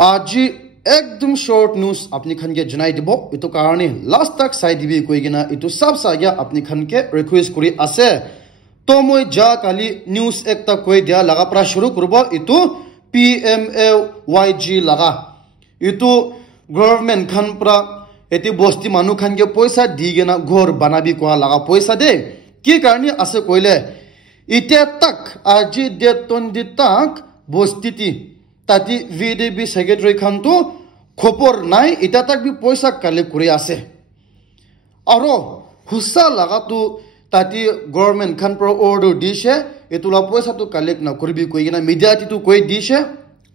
আজি একদম short news আপনি খানকে জানাই দিব এটো কারণে লাস্ট তক চাই দিবি কই কিনা এটো সব সাগিয়া আপনি খানকে রিকোয়েস্ট করি আছে তো মই যা কালি নিউজ একটা কই দিয়া লাগা প্রা শুরু করব এটো PMAYG লাগা এটো গভর্নমেন্ট খান প্রা এটি বস্তি মানু খানকে পয়সা দিগে না ঘর বানাবি কোয়া লাগা পয়সা দে কি কারণে আছে কইলে ইতে তক আজি ডেট 20 তক বস্তিতি তাতি VDB সেক্রেটারি খান তো খবর নাই এটা তাক বি পয়সা কালেক্ট করে আছে আর হুসা লাগা তো তাতি গভর্নমেন্ট খান পর অর্ডার দিছে এতুলা পয়সা তো কালেক্ট না করবি কই না মিডিয়াটি তো কই দিছে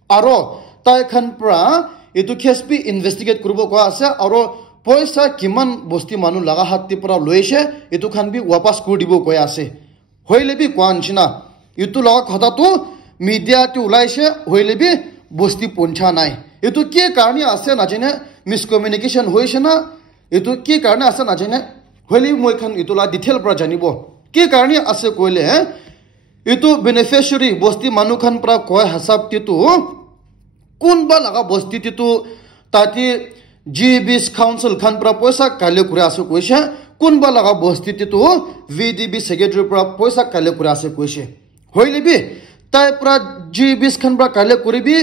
আর তাই খান প্রা এতু খেসপি ইনভেস্টিগেট করব কোয়া আছে আর পয়সা কিমান বস্তি মানু লাগা হাতি পরা লইছে এতু খান বি ওয়াপাস করে দিব কই আছে হইলে বি কোয়ানছিনা এতু লাগা কথা তো মিডিয়াটি উলাইছে হইলে বি বস্তি পৌঁছা নাই এতু কি কারণে আছে না জানে মিসকমিউনিকেশন হইছে না এতু কি কারণে আছে না জানে হইলে মই খান এতুলা ডিটেইল পৰা জানিব কি কাৰণে আছে কইলে এতু বেনিফিশিয়াৰি বস্তি মানু খান পৰা কয় হিসাব তিতু কোনবা লাগা বস্তি তিতু তাতি G20 কাউন্সিল খান পৰা পয়সা কালে কৰে আছে কইছে কোনবা লাগা বস্তি তিতু VDB সেক্ৰেটাৰি পৰা পয়সা কালে কৰে আছে কইছে হইলে বি তাই পৰা G20 খান পৰা কালে কৰিবি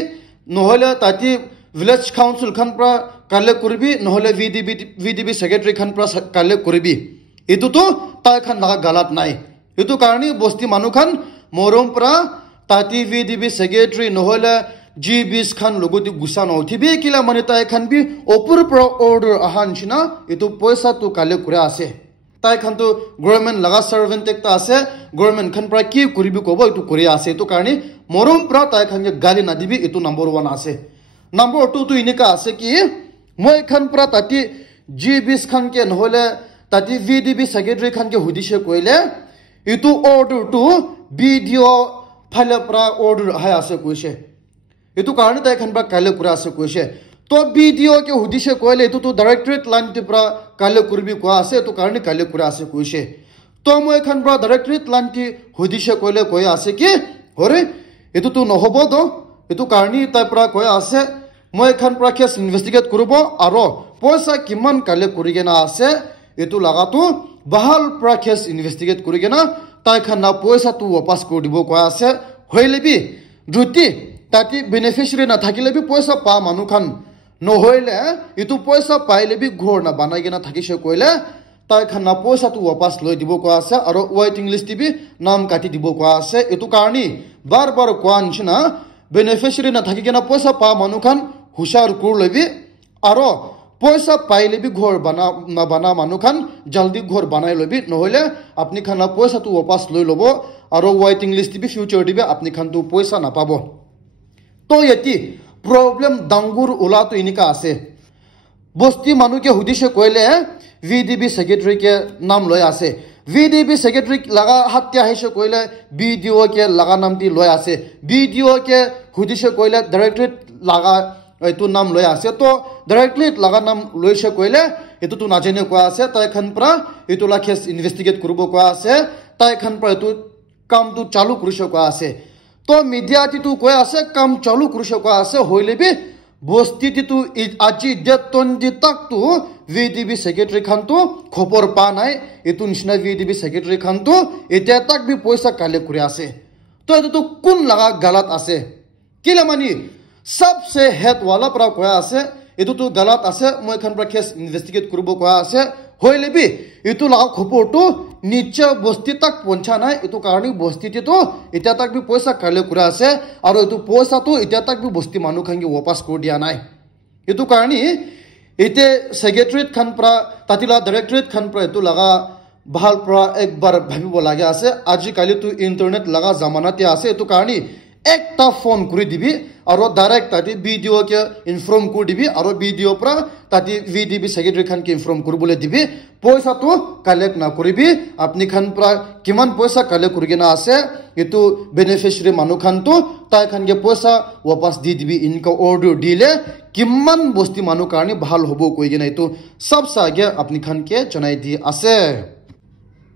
নহলে তাতি ভিলেজ কাউন্সিল খান পৰা কালে কৰিবি নহলে VDB সেক্ৰেটাৰি খান পৰা কালে কৰিবি এটো তো তাই খান লাগা গালাত নাই এটো কাৰণে বস্তি মানু খান মৰম পৰা তাতি VDB সেক্রেটারি নহলে G20 খান লগতি গুছা নথিবি কিলা মানে তাই খান বি ওপর পৰা অর্ডার আহানছিনা এটো পয়সা তো কালে করে আছে তাই খান তো গভর্নমেন্ট লাগা সার্ভেন্ট একটা আছে গভর্নমেন্ট খান প্রা কি করিবি কব এটো করে আছে এটো কারণে মরম প্রা তাই খান গালি না দিবি এটো নাম্বার 1 আছে নাম্বার 2 তো ইনিকা আছে কি মই খান প্রা তাতি G20 খান কে নহলে তাতি VDB সেক্রেটারি খান কে হুদিছে কইলে এটো অর্ডার টু ভিডিও ফাইলে প্রা অর্ডার হাই আছে কইছে এটো কারণে তাই খান প্রা কালে করে আছে কইছে তো ভিডিও কে হুদিছে কইলে এটো তো ডাইরেক্টরেট লাইন তে প্রা কালে করবি কোয়া আছে এটো কারণে কালে করে আছে কইছে তো মই খান প্রা ডাইরেক্টরেট লাইন তে হুদিছে কইলে কই আছে কি হরে এটো তো নহব তো এটো কারণে তাই প্রা কই আছে মই খান প্রা কেস ইনভেস্টিগেট করব আর পয়সা কিমান কালে করিগে না আছে এটো লাগা তো বহাল প্রা কেস ইনভেস্টিগেট করিগে না তাই খান না পয়সা তো ওয়াপাস করে দিব কই আছে হইলে বি যদি তাতি বেনিফিশিয়ারি না থাকিলে বি পয়সা পা মানু খান নহইলে এটো পয়সা পাইলে বি ঘর না বানাইগে না থাকিছে কইলে তাই খান না পয়সা তো ওয়াপাস লই দিব কোয়া আছে আর ওয়েটিং লিস্ট দিবি নাম কাটি দিব কোয়া আছে এটো কারণে বারবার কোয়ানছ না বেনিফিশিয়ারি না থাকিগে না পয়সা পা মানু খান হুশার কুর লইবি আর পয়সা পাইলে বি ঘর বানা মানু খান জলদি ঘর বানাই লইবি নহইলে আপনি খান না পয়সা তো ওয়াপাস লই লব আর ওয়েটিং লিস্ট দিবি ফিউচার দিবি আপনি খান তো পয়সা না পাবো তো এটি প্রবলেম ডাঙ্গুর ওলা তো ইনিকা আছে বস্তি মানুকে হুদিছে কইলে VDB সেক্রেটারি কে নাম লয় আছে VDB সেক্রেটারি লাগা হাতিয়া হাইছে কইলে ভিডিও কে লাগা নামটি লয় আছে ভিডিও কে হুদিছে কইলে ডাইরেক্টরেট লাগা এটো নাম লয় আছে তো ডাইরেক্টরেট লাগা নাম লইছে কইলে এটো তো নাজেনে কোয়া আছে তাই খান প্রা এটো লা কেস ইনভেস্টিগেট করব কোয়া আছে তাই খান প্রা এটো কাম তো চালু করিছে কোয়া আছে তো মিডিয়াটি তো কই আছে কাম চালু করিছে কোয়া আছে হইলে বি বস্তিটি তো আজি ডেট 20 তক তো VDB সেক্রেটারি খান তো খবর পা নাই এটো নিশনা VDB সেক্রেটারি খান তো এটা তক বি পয়সা কালে করে আছে তো এটো তো কোন লাগা গলত আছে কিলা মানি सबसे हेड वाला प्रा कोया আছে এটো তো গলত আছে মই খান প্রা কেস ইনভেস্টিগেট করব কোয়া আছে হইলে বি এটো লাগা খবর তো নিচে বস্তি তক পৌঁছা নাই এটো কারণে বস্তিতে তো এটা তক বি পয়সা কালে করে আছে আর এটো পয়সা তো এটা তক বি বস্তি মানু খানকে ওয়াপাস করে দিয়া নাই এটো কারণে এতে সেক্রেটারিয়েট খান প্রা তাতিলা ডাইরেক্টরেট খান প্রা এটো লাগা ভাল প্রা একবার ভাবিব লাগে আছে আজি কালি তো ইন্টারনেট লাগা জামানাতে আছে এটো কারণে একটা ফোন করে দিবি আর ডাইরেক্ট তাতি ভিডিও কে ইনফর্ম করে দিবি আর ভিডিও প্রা তাতি VDB সেক্রেটারি খান কে ইনফর্ম করবলে দিবি পয়সা তো কালেক্ট না করিবি আপনি খান প্রা কিমান পয়সা কালেক্ট করিগে না আছে এটো বেনিফিশিয়ারি মানু খান তো তাই খান কে পয়সা ওয়াপাস দি দিবি ইনকা অর্ডার দিলে কিমান বস্তি মানু কারণে ভাল হবো কইগে না এটো সব সাগে আপনি খান কে জানাই দি আছে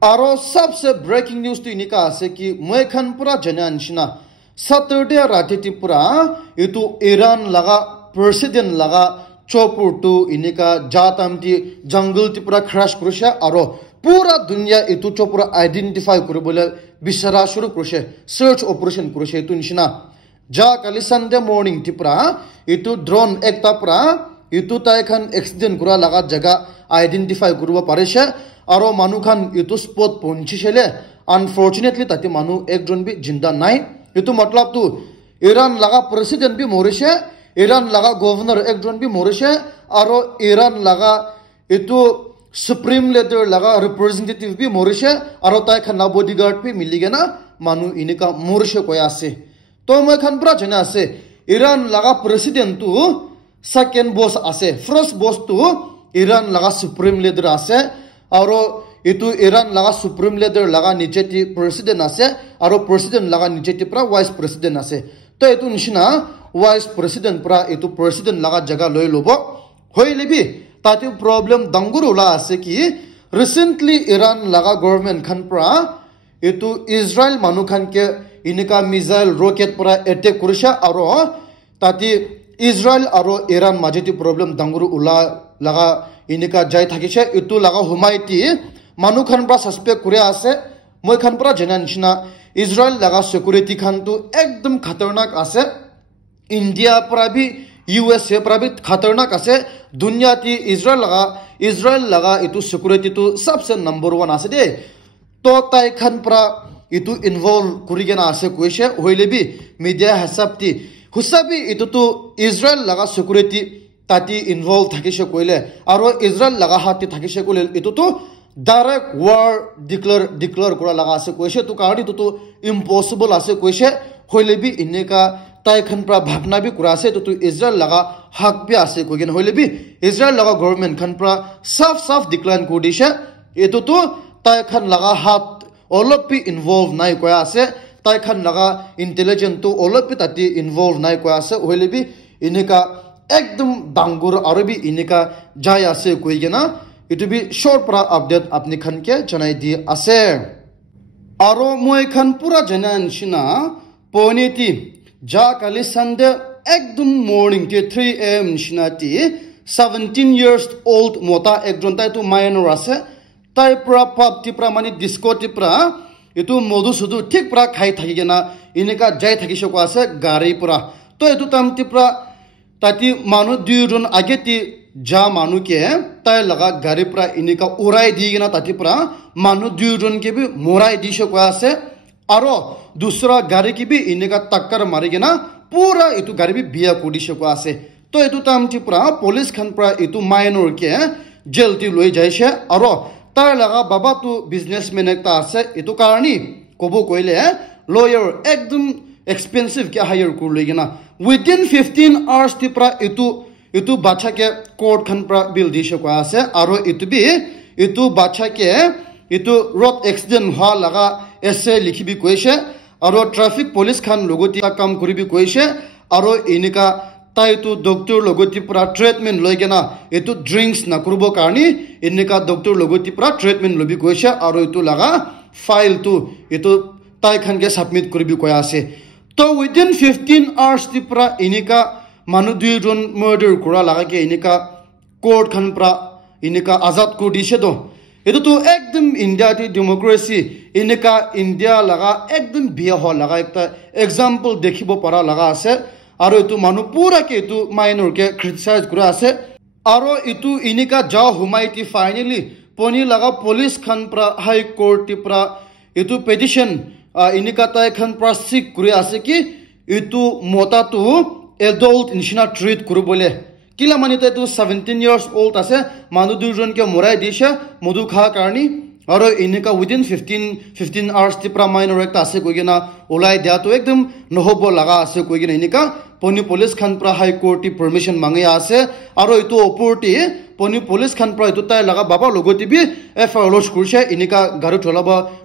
আর सबसे ব্রেকিং নিউজ তো ইনিকা আছে কি মই খান পুরা জানানছিনা Saturday राति पुरा ये तो ईरान लगा president laga chopur tu inika jatam ti jungle ti pura crash kurusha aro pura dunya itu chopura identify kuribole bisara shuru kurushe search operation kurushe itu nishina ja kali Sunday morning ti pura itu drone ekta pura itu tai khan accident kura laga jaga identify kuruba parishe aro manu khan itu spot ponchishele unfortunately tati manu ekjon bi jinda nai itu matlab tu Iran laga president bi morishe Iran laga governor ekjon bi morishe aro Iran laga itu supreme leader laga representative bi morishe aro tai khan na bodyguard bi miligena manu inika morishe koya ase to moi khan pra jana ase Iran laga president tu second boss ase first boss tu Iran laga supreme leader ase aro itu Iran laga supreme leader laga niche ti president ase aro president laga niche ti pra vice president ase to itu nishina vice president pra itu president laga jaga loi lobo hoilebi tati problem danguru la ase ki recently Iran laga government khan pra itu Israel manu khan ke inika missile rocket pra attack kurisha aro tati Israel aro Iran majeti problem danguru ula laga inika jai thakishe itu laga humaiti manu khan pra suspect kure ase moi khan pra jena nishina Israel laga security khan tu ekdom khatarnak ase India pra bhi USA pra bhi khatarnak ase dunya ti Israel laga itu security tu sabse number 1 ase de to tai khan pra itu involve kurigena ase koise hoile bi media hasab ti husabi itu tu Israel laga security tati involve thakishe koile aro Israel laga hati thakishe koile itu tu direct war declare kora laga ase koise tu kari tu impossible ase koise hoile bi ineka tai khan pra bhapna bi kura ase tu Israel laga hak bi ase kogen hoile bi Israel laga government khan pra saf decline kodisha etu tu tai khan laga hat olop bi involve nai koya ase tai khan laga intelligent tu olop bi tati involve nai koya ase hoile bi ineka ekdom dangur arabi ineka jai ase koigena itu bi short pra update apni khan ke janai di ase aro moi khan pura janan shina poneti ja kali Sunday ekdom morning ke 3 am shina ti 17 years old mota ekjon tai tu minor ase tai pra pap ti pra mani disco ti pra itu modu sudu thik pra khai thakigena ineka jai thakisho ko ase gari pura to itu tam ti pra tati manu dujon ageti ja manu ke tai laga gari pra inika urai digena tati pra manu dujon ke bi morai disho ko ase aro dusra gari ki bi inika takkar marigena pura itu gari bi biya kodisho ko ase to itu tam ti pra police khan pra itu minor ke jail ti loi jaise aro tai laga baba tu businessman ekta ase itu karani kobo koile lawyer ekdom expensive ke hire kurlegena within 15 hours ti pra itu bacha ke court khan pra bill disho ko ase aro itu bacha ke itu road accident ha laga essay likhibi koise aro traffic police khan logoti ka kam koribi koise aro inika tai tu doctor logoti pra treatment loigena itu drinks na kurbo karni inika doctor logoti pra treatment lobi koise aro itu laga file tu itu tai khan ke submit koribi koya ase to within 15 hours ti pra inika manu duijon murder kura laga ke inika court khan pra inika azad ko dishe do etu tu ekdom India ti democracy inika India laga ekdom biya ho laga ekta example dekhibo para laga ase aro etu manu pura ke etu minor ke criticize kura ase aro etu inika ja humai ti finally poni laga police khan pra high court ti pra etu petition inika tai khan pra seek kuri ase ki etu mota tu adult nishina treat kurubole kila mani tu 17 years old ase manu dujon ke morai disha modu kha karni aro inika within 15 hours ti pra minor ekta ase koigena olai dia to ekdom nohobo laga ase koigena inika poni police khan pra high court ti permission mangya ase aro itu oporti poni police khan pra itu tai laga baba logoti bi FIR lodge kurshe inika garu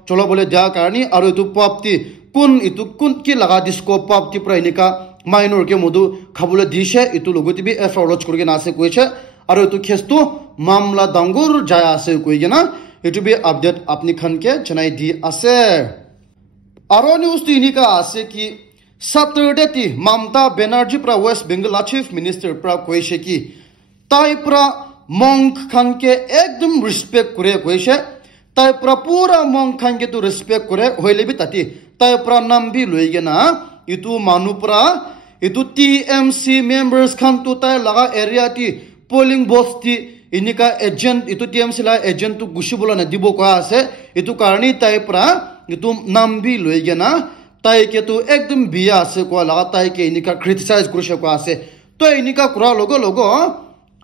cholabole dia karni aro itu papti kun ki laga disco papti pra inika minor ke modu khabule dishe itu logoti bi FIR lodge kurgena ase koiche aro itu kesto mamla dangur jaya ase koigena itu bi update apni khan ke janai di ase aro news ti inika ase ki Saturday ti Mamta Banerjee pra West Bengal Chief Minister pra koise ki tai pra monk khan ke ekdom respect kore koise tai pra pura monk khan ke tu respect kore hoile bi tati tai pra nam bi loige na itu manu pra itu TMC members khan tu tai laga area ti polling booth ti inika agent itu TMC la agent tu gushibula na dibo ko ase itu karni tai pra itu nam bi loige na tai ke tu ekdom biya ase ko laga tai ke inika criticize kurusha ko ase to inika kura logo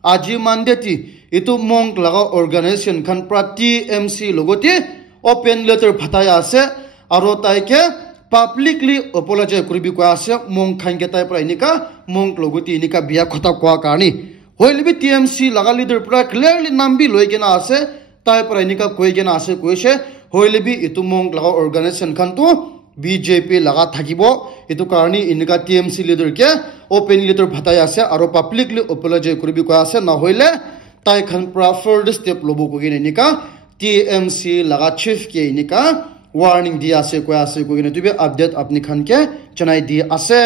aji mandeti itu monk laga organization khan pra TMC logoti open letter phataya ase aro tai ke publicly apologize kuribi ko ase monk khan ke tai pra inika monk logoti inika biya khota ko karni hoilbi TMC laga leader pra clearly nambi loigena ase tai pra inika koigena ase koise hoilbi itu monk laga organization khan tu BJP laga thakibo itu karni inika TMC leader ke open letter bhataya ase aro publicly apologize kuribi ko ase na hoile tai khan pra further step lobo ko gene inika TMC laga chief ke inika warning dia ase ko gene tubi update apni khan ke chanai di ase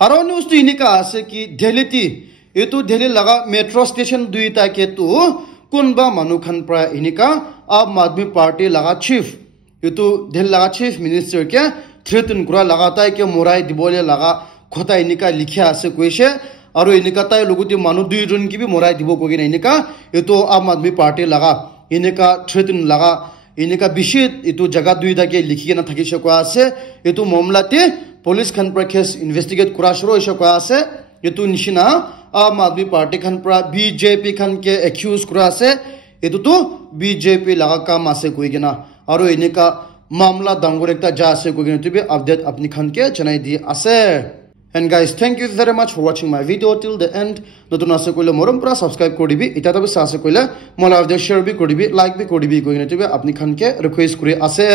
aro news tu inika ase ki Delhi ti itu Delhi laga metro station duita ke tu kunba manu khan pra inika Aam Aadmi Party laga chief itu Delhi laga chief minister ke threaten kura lagatai ke morai dibole laga khota inika likhya ase koise aro inika tai loguti manu dui jon ki bi morai dibo ko gina inika itu Aam Aadmi Party laga inika threaten laga inika bishit itu jaga dui da ke likhi na thakise ko ase itu mamlate police khan pra case investigate kura shuru hoise ko ase itu nishina Aam Aadmi Party khan pra BJP khan ke accuse kura ase itu tu BJP laga kam ase koi gina aro inika mamla dangor ekta ja ase ko gina tubi update apni khan ke chanai di ase. And guys, thank you very much for watching my video till the end. Notun ase koile morom pra subscribe koribi eta tabi sa ase koile mola video share bi koribi like bi koribi ko gina tubi apni khan ke request kori ase.